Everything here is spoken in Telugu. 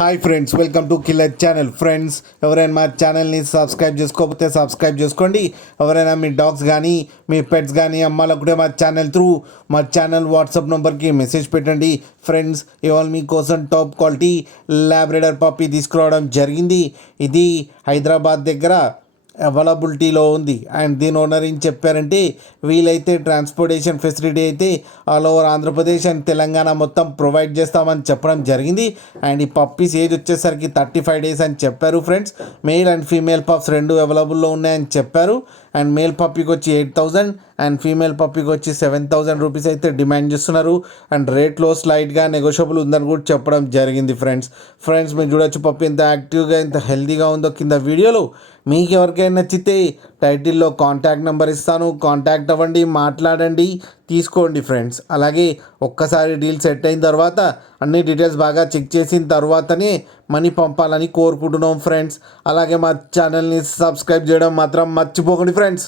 Hi friends, welcome to killer channel. Friends, ఎవరైనా మా ఛానల్ని సబ్స్క్రైబ్ చేసుకోకపోతే సబ్స్క్రైబ్ చేసుకోండి. ఎవరైనా మీ డాగ్స్ కానీ మీ పెట్స్ కానీ అమ్మాలనుకుంటే మా ఛానల్ త్రూ మా ఛానల్ వాట్సాప్ నెంబర్కి మెసేజ్ పెట్టండి. ఫ్రెండ్స్, ఇవాళ మీకోసం టాప్ క్వాలిటీ లాబ్రడార్ పప్పీ తీసుకురావడం జరిగింది. ఇది హైదరాబాద్ దగ్గర అవైలబిలిటీలో ఉంది. అండ్ దీని ఓనర్ ఏం చెప్పారంటే, వీలైతే ట్రాన్స్పోర్టేషన్ ఫెసిలిటీ అయితే all over Andhra Pradesh and Telangana మొత్తం ప్రొవైడ్ చేస్తామని చెప్పడం జరిగింది. అండ్ ఈ పప్పీస్ ఏజ్ వచ్చేసరికి 35 days అని చెప్పారు. Friends, male and female pups రెండు అవైలబుల్లో ఉన్నాయని చెప్పారు. అండ్ మేల్ పప్పీకి వచ్చి 8,000 అండ్ ఫీమేల్ పప్పీకి వచ్చి 7,000 రూపీస్ అయితే డిమాండ్ చేస్తున్నారు. అండ్ రేట్లో స్లైట్గా నెగోషియబుల్ ఉందని కూడా చెప్పడం జరిగింది. ఫ్రెండ్స్ మీరు చూడొచ్చు పప్పీ ఎంత యాక్టివ్గా ఎంత హెల్తీగా ఉందో కింద వీడియోలో. మీకు ఎవరికైనా నచ్చితే టైటిల్లో కాంటాక్ట్ నెంబర్ ఇస్తాను, కాంటాక్ట్ అవ్వండి, మాట్లాడండి, తీసుకోండి. ఫ్రెండ్స్, అలాగే ఒక్కసారి డీల్ సెట్ అయిన తర్వాత అన్ని డీటెయిల్స్ బాగా చెక్ చేసిన తర్వాతనే మనీ పంపాలని కోరుకుంటున్నాం. ఫ్రెండ్స్, అలాగే మా ఛానల్ని సబ్స్క్రైబ్ చేయడం మాత్రం మర్చిపోకండి. ఫ్రెండ్స్.